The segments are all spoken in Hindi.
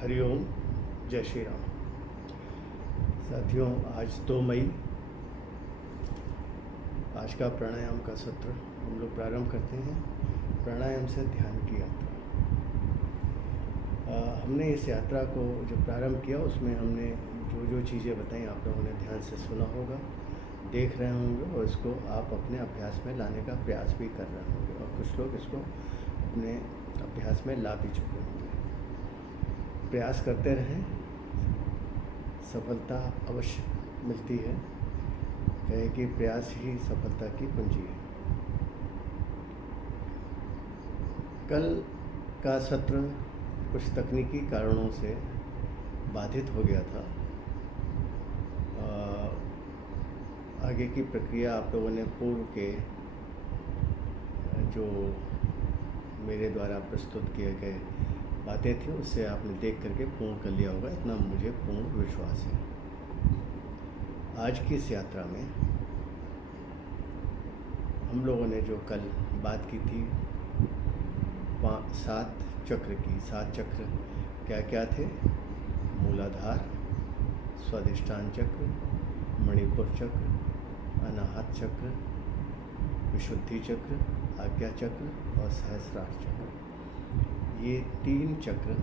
हरिओम। जय श्री राम। साथियों, आज 2 मई, आज का प्राणायाम का सत्र हम लोग प्रारंभ करते हैं। प्राणायाम से ध्यान की यात्रा। हमने इस यात्रा को जो प्रारंभ किया उसमें हमने जो चीज़ें बताई आप लोगों ने ध्यान से सुना होगा, देख रहे होंगे और इसको आप अपने अभ्यास में लाने का प्रयास भी कर रहे होंगे और कुछ लोग इसको अपने अभ्यास में ला भी चुके होंगे। प्रयास करते रहें, सफलता अवश्य मिलती है। कहे कि प्रयास ही सफलता की कुंजी है। कल का सत्र कुछ तकनीकी कारणों से बाधित हो गया था। आगे की प्रक्रिया आप लोगों ने पूर्व के जो मेरे द्वारा प्रस्तुत किए गए बातें थी उससे आपने देख करके पूर्ण कर लिया होगा, इतना मुझे पूर्ण विश्वास है। आज की इस यात्रा में हम लोगों ने जो कल बात की थी 7 चक्र की। 7 चक्र क्या क्या थे? मूलाधार, स्वाधिष्ठान चक्र, मणिपुर चक्र, अनाहत चक्र, विशुद्धि चक्र, आज्ञा चक्र और सहस्रार चक्र। ये 3 चक्र,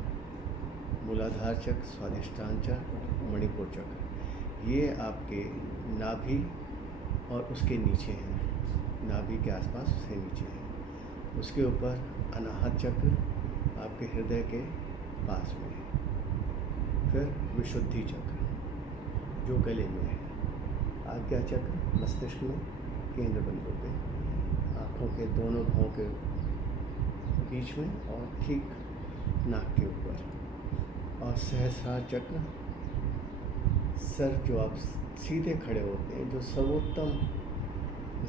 मूलाधार चक्र, स्वाधिष्ठान चक्र, मणिपुर चक्र, ये आपके नाभि और उसके नीचे हैं। नाभि के आसपास उसके नीचे है। उसके ऊपर अनाहत चक्र आपके हृदय के पास में है। फिर विशुद्धि चक्र जो गले में है। आज्ञा चक्र मस्तिष्क में केंद्र बिंदु पे, आँखों के दोनों भौं के बीच में और ठीक नाक के ऊपर। और सहस्रार चक्र, सर जो आप सीधे खड़े होते हैं, जो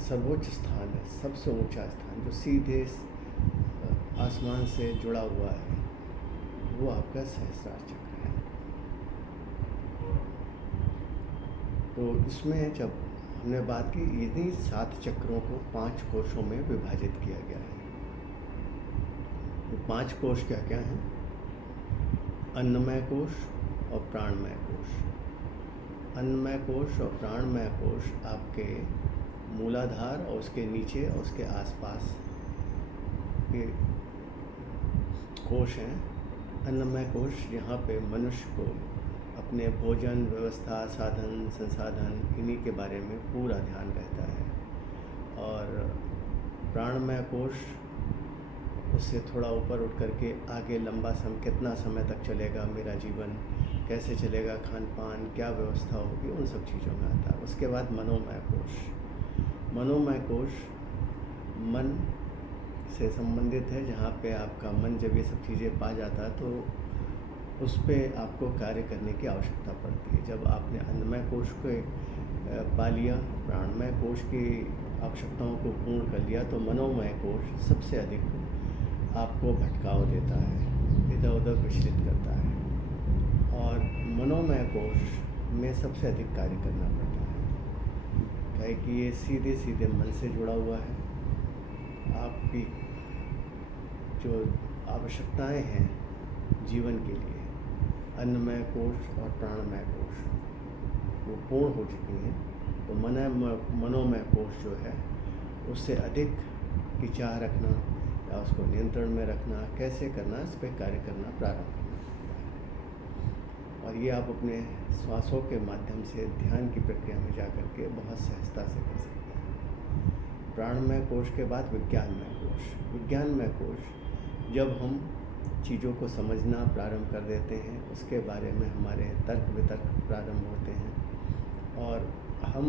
सर्वोच्च स्थान है, सबसे ऊंचा स्थान जो सीधे आसमान से जुड़ा हुआ है, वो आपका सहस्रार चक्र है। तो इसमें जब हमने बात की, इन्हीं 7 चक्रों को 5 कोशों में विभाजित किया गया है। तो 5 कोश क्या क्या हैं? अन्नमय कोश और प्राणमय कोश। अन्नमय कोश और प्राणमय कोश आपके मूलाधार और उसके नीचे और उसके आसपास के कोश हैं। अन्नमय कोश यहाँ पे मनुष्य को अपने भोजन व्यवस्था, साधन संसाधन, इन्हीं के बारे में पूरा ध्यान रहता है। और प्राणमय कोश उससे थोड़ा ऊपर उठ करके आगे लंबा समय, कितना समय तक चलेगा मेरा जीवन, कैसे चलेगा, खान पान, क्या व्यवस्था होगी, उन सब चीज़ों में आता है। उसके बाद मनोमय कोश। मनोमय कोश मन से संबंधित है, जहाँ पे आपका मन जब ये सब चीज़ें पा जाता है तो उस पर आपको कार्य करने की आवश्यकता पड़ती है। जब आपने अन्नमय कोश को पा लिया, प्राणमय कोश की आवश्यकताओं को पूर्ण कर लिया, तो मनोमय कोश सबसे अधिक आपको भटकाव देता है, इधर उधर विचलित करता है। और मनोमय कोश में सबसे अधिक कार्य करना पड़ता है, क्या कि ये सीधे सीधे मन से जुड़ा हुआ है। आपकी जो आवश्यकताएं हैं जीवन के लिए, अन्नमय कोश और प्राणमय कोश वो पूर्ण हो चुकी हैं, तो मनोमय कोश जो है उससे अधिक की चाह रखना या उसको नियंत्रण में रखना, कैसे करना, इस पर कार्य करना प्रारंभ करना है। और ये आप अपने श्वासों के माध्यम से ध्यान की प्रक्रिया में जा कर के बहुत सहजता से कर सकते हैं। प्राणमय कोश के बाद विज्ञानमय कोश। विज्ञानमय कोश जब हम चीज़ों को समझना प्रारंभ कर देते हैं, उसके बारे में हमारे तर्क वितर्क प्रारंभ होते हैं और हम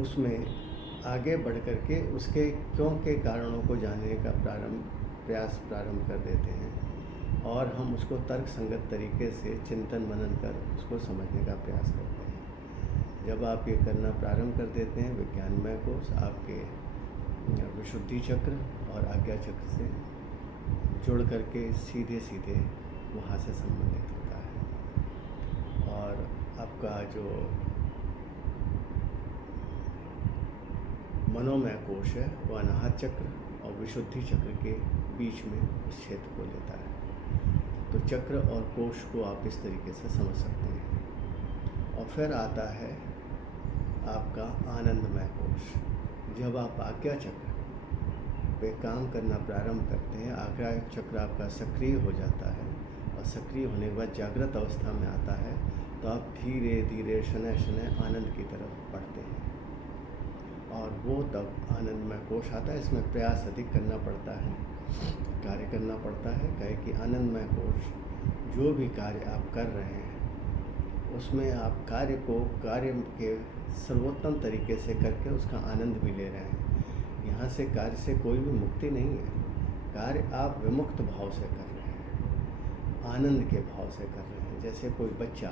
उसमें आगे बढ़ कर के उसके क्यों के कारणों को जानने का प्रयास प्रारंभ कर देते हैं और हम उसको तर्क संगत तरीके से चिंतन मनन कर उसको समझने का प्रयास करते हैं। जब आप ये करना प्रारंभ कर देते हैं, विज्ञानमय कोश आपके विशुद्धि चक्र और आज्ञा चक्र से जुड़ करके सीधे सीधे वहाँ से संबंधित होता है। और आपका जो मनोमय कोश है वो अनाहत चक्र और विशुद्धि चक्र के बीच में उस क्षेत्र को लेता है। तो चक्र और कोश को आप इस तरीके से समझ सकते हैं। और फिर आता है आपका आनंदमय कोश। जब आप आज्ञा चक्र पे काम करना प्रारंभ करते हैं, आज्ञा चक्र आपका सक्रिय हो जाता है और सक्रिय होने के बाद जागृत अवस्था में आता है, तो आप धीरे धीरे शनय शनय आनंद की तरफ बढ़ते हैं। और वो तब आनंदमय कोश आता है। इसमें प्रयास अधिक करना पड़ता है, कार्य करना पड़ता है। कहे कि आनंदमय कोश, जो भी कार्य आप कर रहे हैं उसमें आप कार्य के सर्वोत्तम तरीके से करके उसका आनंद भी ले रहे हैं। यहाँ से कार्य से कोई भी मुक्ति नहीं है। कार्य आप विमुक्त भाव से कर रहे हैं, आनंद के भाव से कर रहे हैं। जैसे कोई बच्चा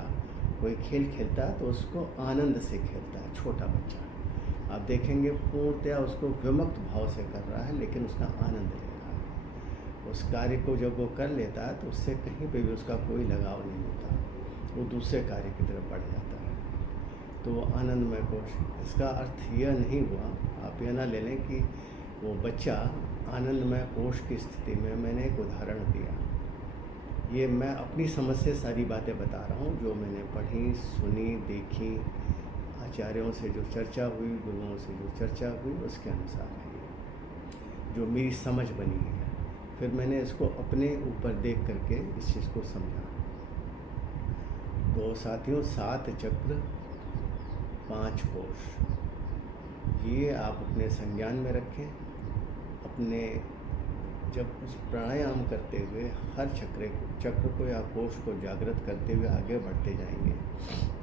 कोई खेल खेलता है तो उसको आनंद से खेलता है। छोटा बच्चा आप देखेंगे पूर्णतया उसको विमुक्त भाव से कर रहा है, लेकिन उसका आनंद ले रहा है। उस कार्य को जब वो कर लेता है तो उससे कहीं पे भी उसका कोई लगाव नहीं होता, वो दूसरे कार्य की तरफ बढ़ जाता है। तो वो आनंदमय कोश, इसका अर्थ यह नहीं हुआ, आप यह ना ले लें कि वो बच्चा आनंदमय कोश की स्थिति में। मैंने एक उदाहरण दिया, ये मैं अपनी समझ से सारी बातें बता रहा हूँ, जो मैंने पढ़ी, सुनी, देखी, आचार्यों से जो चर्चा हुई, गुरुओं से जो चर्चा हुई, उसके अनुसार है ये, जो मेरी समझ बनी है। फिर मैंने इसको अपने ऊपर देख करके इस चीज़ को समझा। तो साथियों, 7 चक्र 5 कोश, ये आप अपने संज्ञान में रखें। अपने जब उस प्राणायाम करते हुए हर चक्र को या कोश को जागृत करते हुए आगे बढ़ते जाएंगे,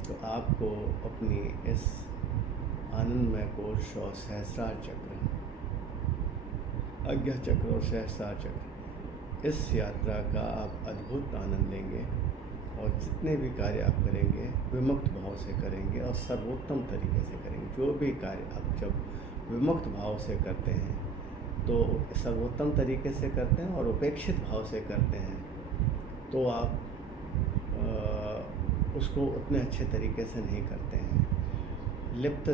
तो आपको अपनी इस आनंदमय कोश और सहस्रार चक्र, आज्ञा चक्र और सहस्रार चक्र, इस यात्रा का आप अद्भुत आनंद लेंगे। और जितने भी कार्य आप करेंगे विमुक्त भाव से करेंगे और सर्वोत्तम तरीके से करेंगे। जो भी कार्य आप जब विमुक्त भाव से करते हैं तो सर्वोत्तम तरीके से करते हैं, और उपेक्षित भाव से करते हैं तो आप उसको उतने अच्छे तरीके से नहीं करते हैं। लिप्त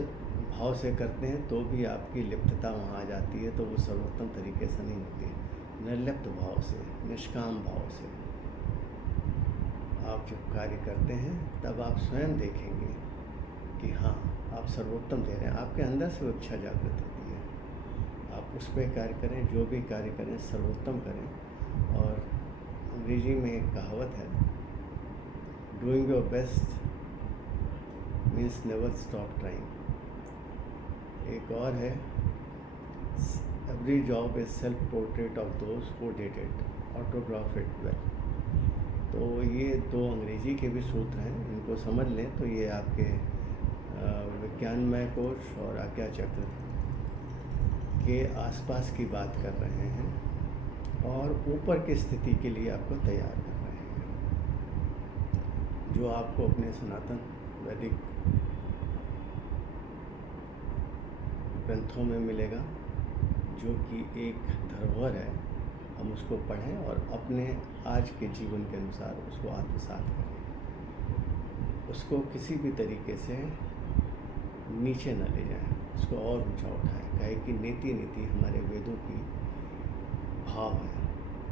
भाव से करते हैं तो भी आपकी लिप्तता वहाँ आ जाती है, तो वो सर्वोत्तम तरीके से नहीं होती। निर्लिप्त भाव से, निष्काम भाव से आप जब कार्य करते हैं तब आप स्वयं देखेंगे कि हाँ, आप सर्वोत्तम दे रहे हैं। आपके अंदर से वो इच्छा जागृत होती है, आप उस पर कार्य करें, जो भी कार्य करें सर्वोत्तम करें। और अंग्रेजी में एक कहावत है, doing your best means never stop trying. एक और है, every job is self portrait of those who did it, autograph it well. तो ये 2 अंग्रेजी के भी सूत्र हैं, इनको समझ लें तो ये आपके विज्ञानमय कोश और आज्ञा चक्र के आसपास की बात कर रहे हैं और ऊपर की स्थिति के लिए आपको तैयार कर रहे हैं, जो आपको अपने सनातन वैदिक ग्रंथों में मिलेगा, जो कि एक धरोहर है। हम उसको पढ़ें और अपने आज के जीवन के अनुसार उसको आत्मसात करें। उसको किसी भी तरीके से नीचे न ले जाएं, उसको और ऊंचा उठाएं। कहे कि नीति नीति हमारे वेदों की भाव है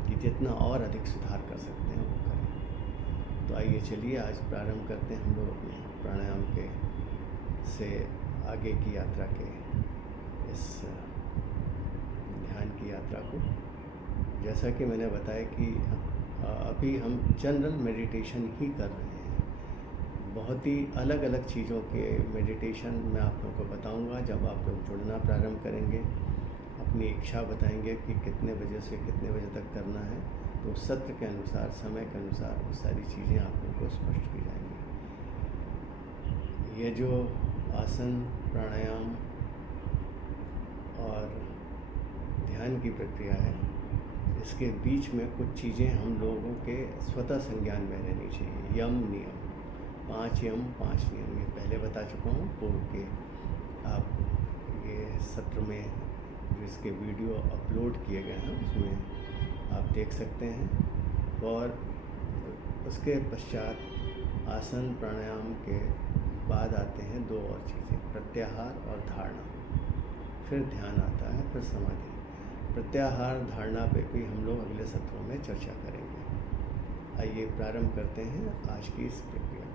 कि जितना और अधिक सुधार कर सकते हैं वो करें। तो आइए चलिए आज प्रारंभ करते हैं हम लोग अपने प्राणायाम के से आगे की यात्रा के इस ध्यान की यात्रा को। जैसा कि मैंने बताया कि अभी हम जनरल मेडिटेशन ही कर रहे हैं। बहुत ही अलग अलग चीज़ों के मेडिटेशन मैं आप लोगों को बताऊंगा जब आप लोग जुड़ना प्रारंभ करेंगे। अपनी इच्छा बताएंगे कि कितने बजे से कितने बजे तक करना है, तो सत्र के अनुसार, समय के अनुसार वो सारी चीज़ें आप लोगों को स्पष्ट की जाएंगी। ये जो आसन, प्राणायाम और ध्यान की प्रक्रिया है, इसके बीच में कुछ चीज़ें हम लोगों के स्वतः संज्ञान में रहनी चाहिए। यम नियम, 5 यम 5 नियम, ये पहले बता चुका हूँ पूर्व के। आप ये सत्र में जो इसके वीडियो अपलोड किए गए हैं उसमें आप देख सकते हैं। और उसके पश्चात आसन प्राणायाम के बाद आते हैं 2 और चीज़ें, प्रत्याहार और धारणा। फिर ध्यान आता है, फिर समाधि। प्रत्याहार, धारणा पे भी हम लोग अगले सत्रों में चर्चा करेंगे। आइए प्रारंभ करते हैं आज की इस प्रक्रिया को।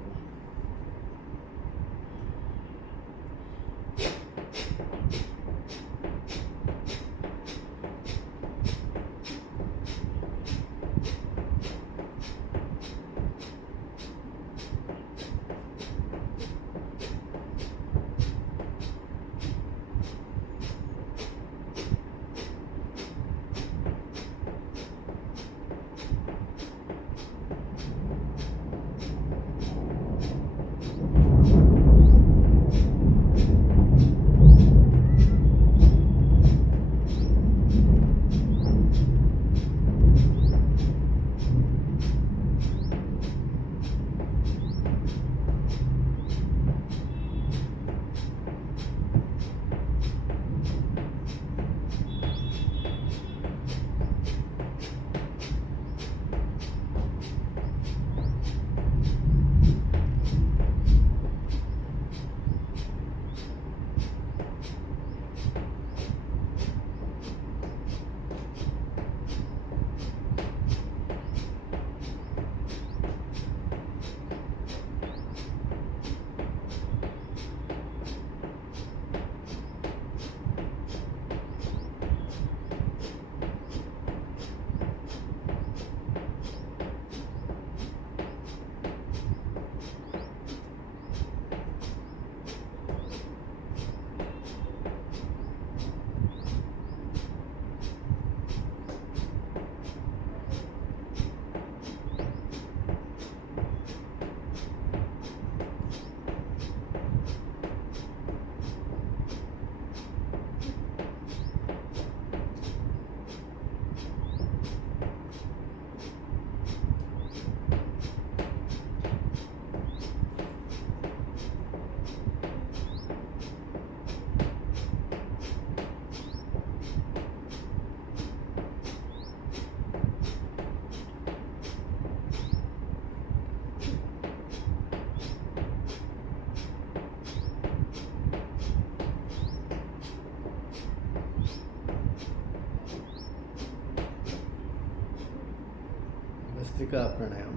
भस्त्रिका प्राणायाम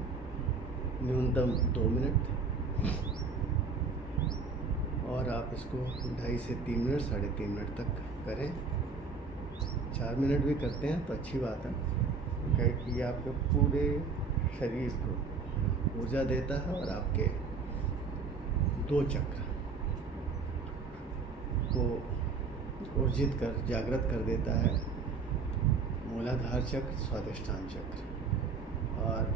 न्यूनतम 2 मिनट, और आप इसको 2.5 से 3 मिनट, 3.5 मिनट तक करें। 4 मिनट भी करते हैं तो अच्छी बात है, क्या कि ये आपके पूरे शरीर को ऊर्जा देता है और आपके 2 चक्र को ऊर्जित कर जागृत कर देता है। मूलाधार चक्र, स्वादिष्ठान चक्र और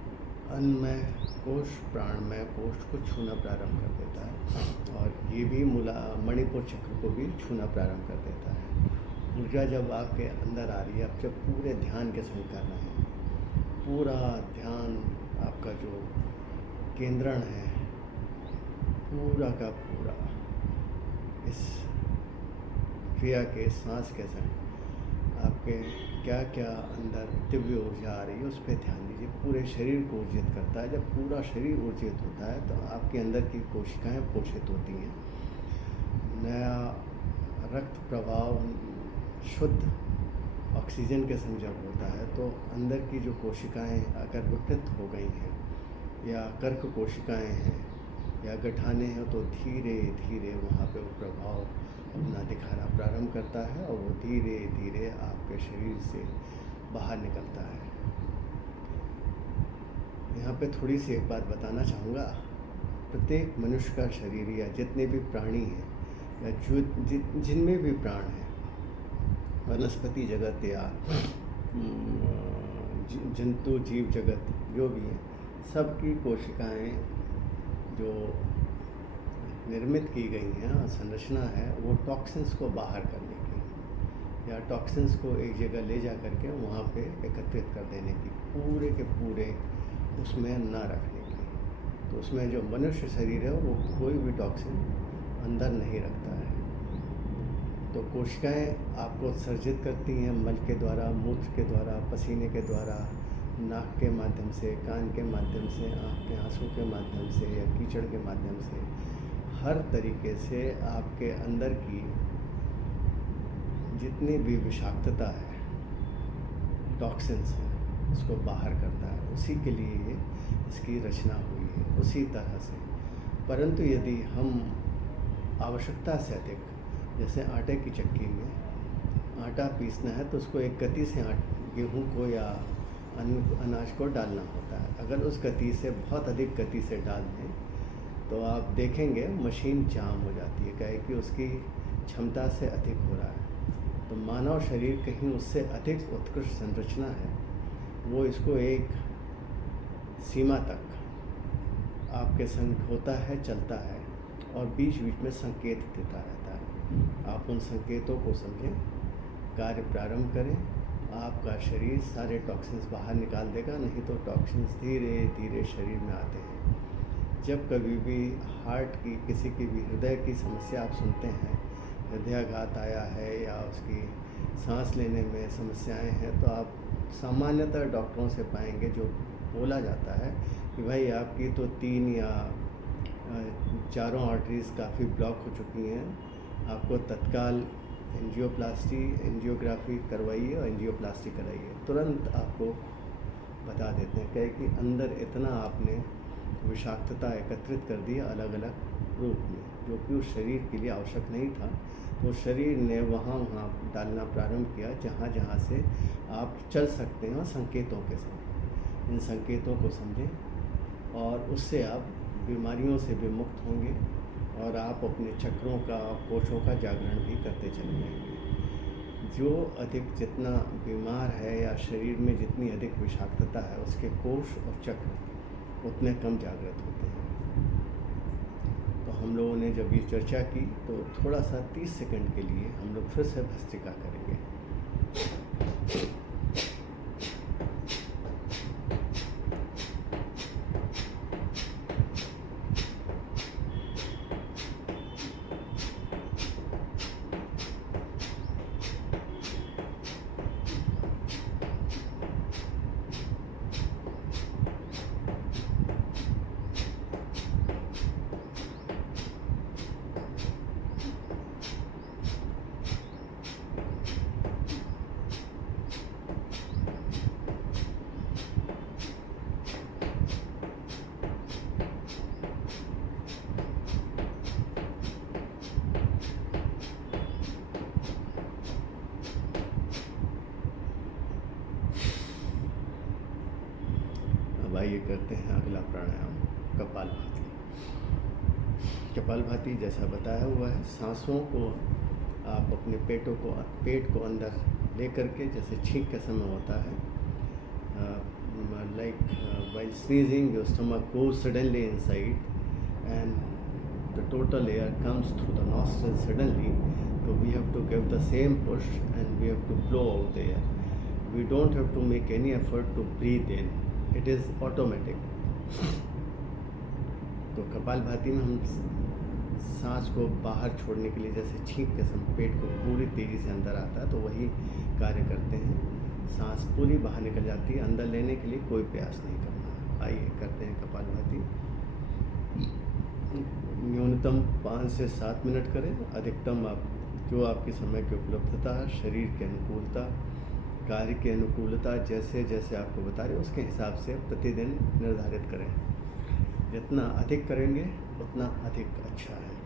अन्नमय कोश, प्राणमय कोश को छूना प्रारंभ कर देता है, और ये भी मणिपुर चक्र को भी छूना प्रारंभ कर देता है। ऊर्जा जब आपके अंदर आ रही है, आप जब पूरे ध्यान के संग कर रहे हैं, पूरा ध्यान आपका जो केंद्रण है पूरा का पूरा इस क्रिया के सांस के संग आपके क्या क्या अंदर दिव्य ऊर्जा आ रही है उस पर ध्यान दीजिए। पूरे शरीर को ऊर्जित करता है। जब पूरा शरीर ऊर्जित होता है तो आपके अंदर की कोशिकाएं पोषित होती हैं, नया रक्त प्रवाह, शुद्ध ऑक्सीजन के संग जब होता है तो अंदर की जो कोशिकाएं अगर विकृत हो गई हैं या कर्क कोशिकाएं हैं या गठाने हैं तो धीरे धीरे वहाँ पे वो प्रभाव अपना दिखाना प्रारंभ करता है और वो धीरे धीरे आपके शरीर से बाहर निकलता है। यहाँ पे थोड़ी सी एक बात बताना चाहूँगा। प्रत्येक मनुष्य का शरीर या जितने भी प्राणी हैं या जिनमें भी प्राण हैं, वनस्पति जगत या जंतु जीव जगत जो भी हैं, सबकी कोशिकाएं जो निर्मित की गई हैं, संरचना है वो टॉक्सिन्स को बाहर करने की या टॉक्सिन्स को एक जगह ले जा करके वहाँ पे एकत्रित कर देने की, पूरे के पूरे उसमें ना रखने की। तो उसमें जो मनुष्य शरीर है वो कोई भी टॉक्सिन अंदर नहीं रखता है। तो कोशिकाएं आपको उत्सर्जित करती हैं मल के द्वारा, मूत्र के द्वारा, पसीने के द्वारा, नाक के माध्यम से, कान के माध्यम से, आँख के आंसू के माध्यम से या कीचड़ के माध्यम से, हर तरीके से आपके अंदर की जितनी भी विषाक्तता है, टॉक्सिन्स हैं, उसको बाहर करता है, उसी के लिए इसकी रचना हुई है, उसी तरह से। परंतु यदि हम आवश्यकता से अधिक, जैसे आटे की चक्की में आटा पीसना है तो उसको एक गति से गेहूँ को या अनाज को डालना होता है। अगर उस गति से बहुत अधिक गति से डाल दें तो आप देखेंगे मशीन जाम हो जाती है, क्या है कि उसकी क्षमता से अधिक हो रहा है। तो मानव शरीर कहीं उससे अधिक उत्कृष्ट संरचना है, वो इसको एक सीमा तक आपके संग होता है, चलता है और बीच बीच में संकेत देता रहता है। आप उन संकेतों को समझें, कार्य प्रारंभ करें, आपका शरीर सारे टॉक्सिन्स बाहर निकाल देगा, नहीं तो टॉक्सिन्स धीरे धीरे शरीर में आते हैं। जब कभी भी हार्ट की, किसी की भी हृदय की समस्या आप सुनते हैं, हृदयाघात आया है या उसकी सांस लेने में समस्याएं हैं, तो आप सामान्यतः डॉक्टरों से पाएंगे जो बोला जाता है कि भाई आपकी तो 3 या 4 आर्टरीज़ काफ़ी ब्लॉक हो चुकी हैं, आपको तत्काल एंजियोग्राफी करवाइए और एंजियोप्लास्टी कराइए। तुरंत आपको बता देते हैं कि अंदर इतना आपने विषाक्तता एकत्रित कर दी अलग अलग रूप में, जो कि उस शरीर के लिए आवश्यक नहीं था। तो शरीर ने वहाँ डालना प्रारंभ किया जहाँ जहाँ से आप चल सकते हैं, संकेतों के साथ। इन संकेतों को समझें और उससे आप बीमारियों से भी मुक्त होंगे और आप अपने चक्रों का, कोषों का जागरण भी करते चले जाएंगे। जो अधिक जितना बीमार है या शरीर में जितनी अधिक विषाक्तता है, उसके कोष और चक्र उतने कम जागृत होते हैं। तो हम लोगों ने जब ये चर्चा की तो थोड़ा सा 30 सेकंड के लिए हम लोग फिर से भस्त्रिका करेंगे। आइए करते हैं अगला प्राणायाम, कपालभाति। कपालभाति जैसा बताया हुआ है, सांसों को आप अपने पेट को अंदर ले करके, जैसे छींक का समय होता है, like while sneezing your stomach goes suddenly inside and the total air comes through the nostrils suddenly, so we have to give the same push and we have to blow out the air. We don't have to make any effort to breathe in, it is automatic. तो कपालभाति में हम सांस को बाहर छोड़ने के लिए, जैसे छींक के समय पेट को पूरी तेज़ी से अंदर आता है, तो वही कार्य करते हैं। सांस पूरी बाहर निकल जाती है, अंदर लेने के लिए कोई प्रयास नहीं करना। आइए करते हैं कपालभाति। न्यूनतम 5 से 7 मिनट करें, अधिकतम आप जो आपकी समय की उपलब्धता, शरीर की अनुकूलता, कार्य की अनुकूलता, जैसे जैसे आपको बता रहे उसके हिसाब से प्रतिदिन निर्धारित करें। जितना अधिक करेंगे उतना अधिक अच्छा है।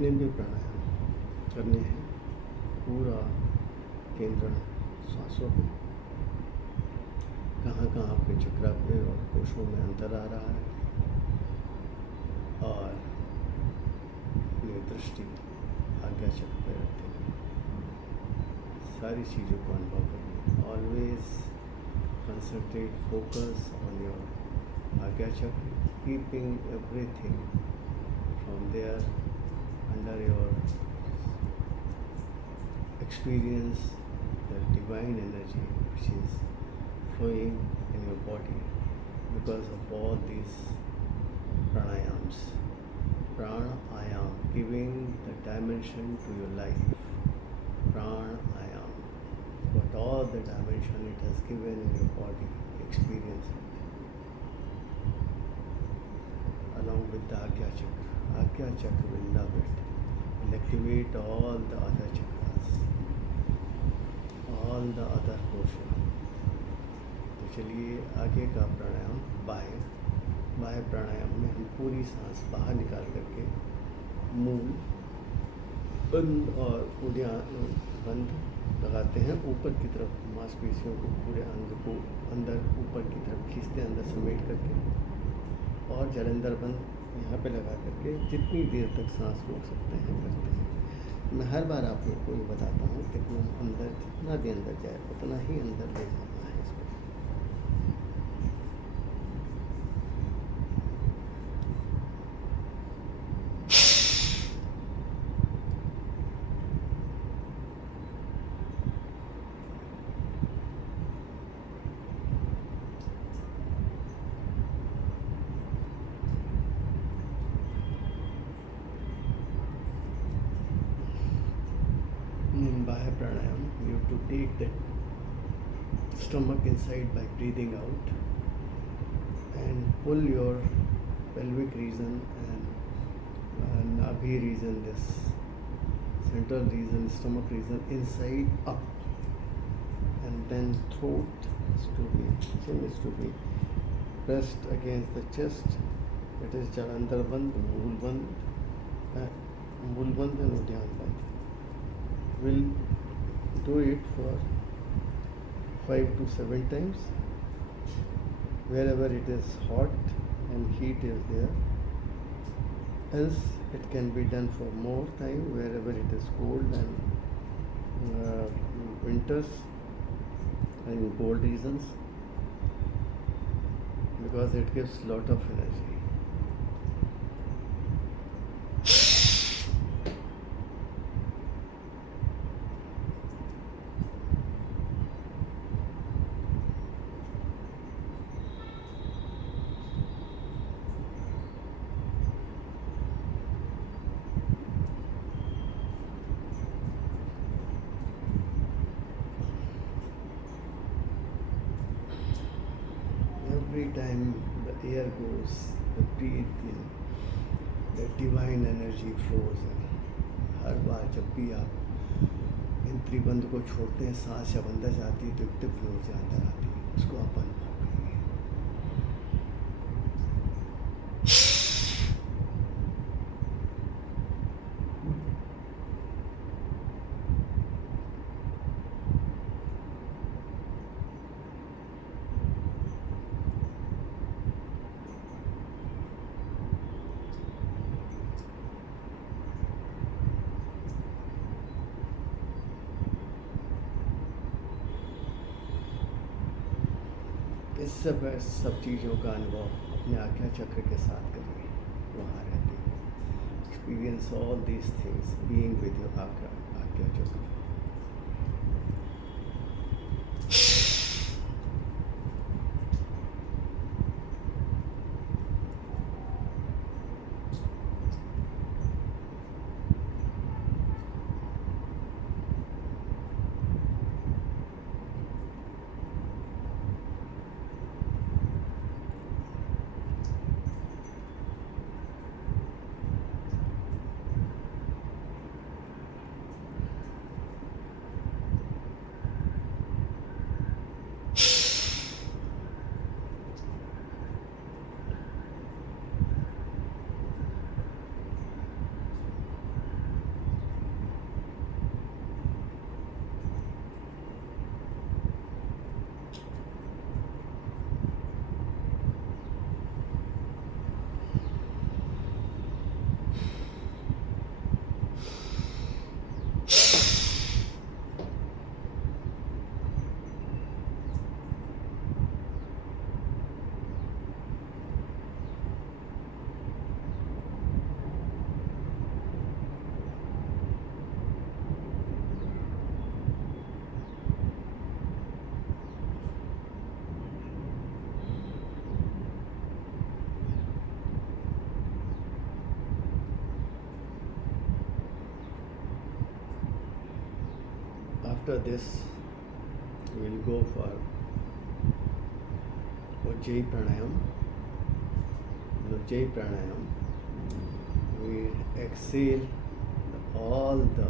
जितने भी प्राणायाम करने हैं पूरा केंद्रण सांसों पे, कहाँ कहाँ आपके चक्रा पे और कोशों में अंतर आ रहा है, और अपनी दृष्टि आज्ञा चक्र पे रखते हुए सारी चीज़ों को अनुभव करिए। Always concentrate, focus on your Agya Chakra, keeping everything from there under your experience, the divine energy which is flowing in your body because of all these pranayams. Pranayam, giving the dimension to your life. Pranayam, what all the dimension it has given in your body, experience it. Along with the Agya Chakra. Agya Chakra will love it. Will activate all the other chakras, all the other kosha. तो चलिए आगे का प्राणायाम बाह्य प्राणायाम में हम पूरी सांस बाहर निकाल करके मूल बंद और उद्यान बंद लगाते हैं, ऊपर की तरफ मांसपेशियों को, पूरे अंग को अंदर ऊपर की तरफ खींचते हैं, अंदर समेट करके, और जलंधर बंद यहाँ पे लगा करके जितनी देर तक सांस रोक सकते हैं करते हैं। मैं हर बार आप लोग को ये बताता हूँ कितना अंदर, जितना भी अंदर जाए उतना ही अंदर ले जाना है इसको। In Bahay Pranayam, you have to take the stomach inside by breathing out and pull your pelvic region and Nabhi region, this central region, stomach region inside up, and then throat is to be, chin is to be pressed against the chest. It is Jalandhar Bandh, Mool Bandh and Udyan Bandh. We'll do it for 5 to 7 times. Wherever it is hot and heat is there. Else it can be done for more time wherever it is cold and winters and cold regions, because it gives lot of energy. Every time the air goes, the breathe in, the divine energy flows in. हर बार जब भी आप इन त्रिबंध को छोड़ते हैं, सांस जब अंदर जाती है तो एक दिव्य ऊर्जा अंदर आती है, उसको आप अनुभव करेंगे। इस सब चीज़ों का अनुभव अपने आज्ञा चक्र के साथ करिए, वहाँ रहते हुए। Experience all these things being with your आज्ञा चक्र। After this, we will go for Ujjayi Pranayam. In Ujjayi Pranayam, we exhale all the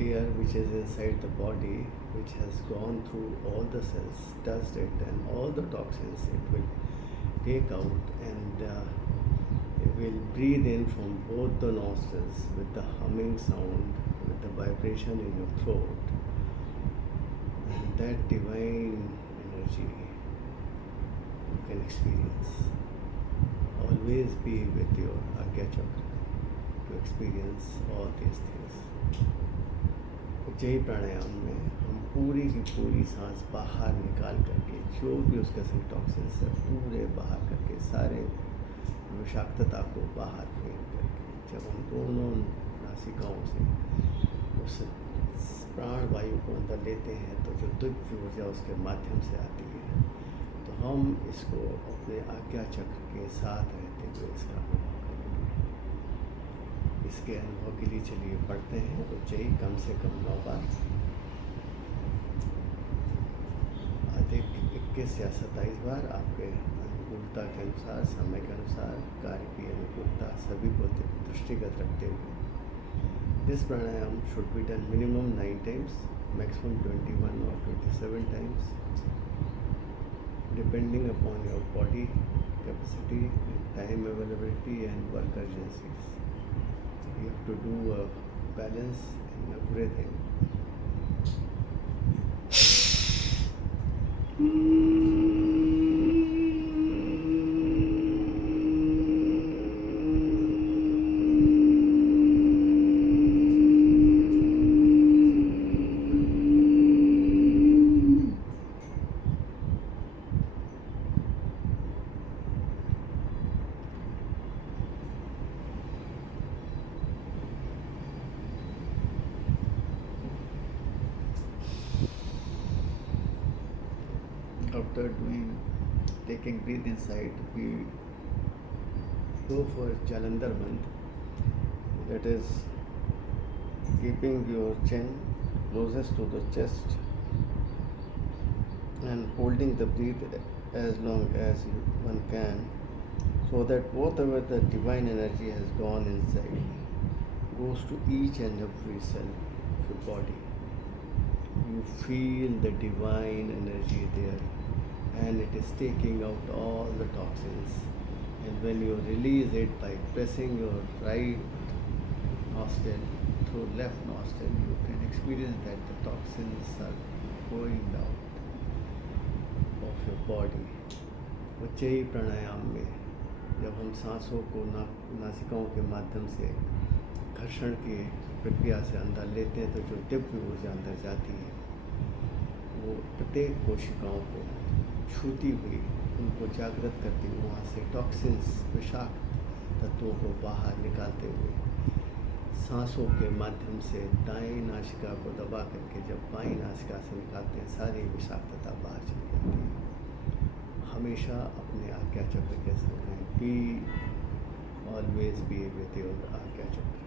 air which is inside the body, which has gone through all the cells, touched it, and all the toxins it will take out, and it will breathe in from both the nostrils with the humming sound, with the vibration in your throat, and that divine energy you can experience. Always be with your Agya Chakra to experience all these things. Ujjayi pranayama में हम पूरी की पूरी सांस बाहर निकाल करके जो भी उसके संग टॉक्सिन्स है पूरे बाहर करके सारे विषाक्तता को बाहर फेंक करके जब हम दोनों नासिकाओं से उस प्राण वायु को अंदर लेते हैं तो जो दिव्य ऊर्जा उसके माध्यम से आती है, तो हम इसको अपने आज्ञा चक्र के साथ रहते हुए इसका अनुभव करेंगे। इसके अनुभव के लिए चलिए पढ़ते हैं उज्जयी कम से कम 9 बार, अधिक 21 या 27 बार, आपके अनुकूलता के अनुसार, समय के अनुसार, कार्य की अनुकूलता सभी को दृष्टिगत रखते हुए। This pranayama should be done minimum 9 times, maximum 21 or 27 times, depending upon your body capacity and time availability and work urgencies. You have to do a balance in everything. After taking breath inside, we go for Jalandhar Bandh, that is keeping your chin closest to the chest and holding the breath as long as one can, so that whatever the divine energy has gone inside goes to each and every cell of your body. You feel the divine energy there, and it is taking out all the toxins. And when you release it by pressing your right nostril through left nostril, you can experience that the toxins are going out of your body. Ujjayi pranayama में जब हम सांसों को नासिकाओं के माध्यम से घर्षण की प्रक्रिया से अंदर लेते हैं, तो जो दिव्य ऊर्जा अंदर जाती है वो प्रत्येक कोशिकाओं को छूती हुई, उनको जागृत करती हुई, वहाँ से टॉक्सिन्स विषाक्त तत्वों को बाहर निकालते हुए सांसों के माध्यम से दाएं नासिका को दबा करके जब बाईं नासिका से निकालते हैं, सारी विषाक्तता बाहर चली जाती है। हमेशा अपने आज्ञा चक्र के संग be always be with your आज्ञा चक्र।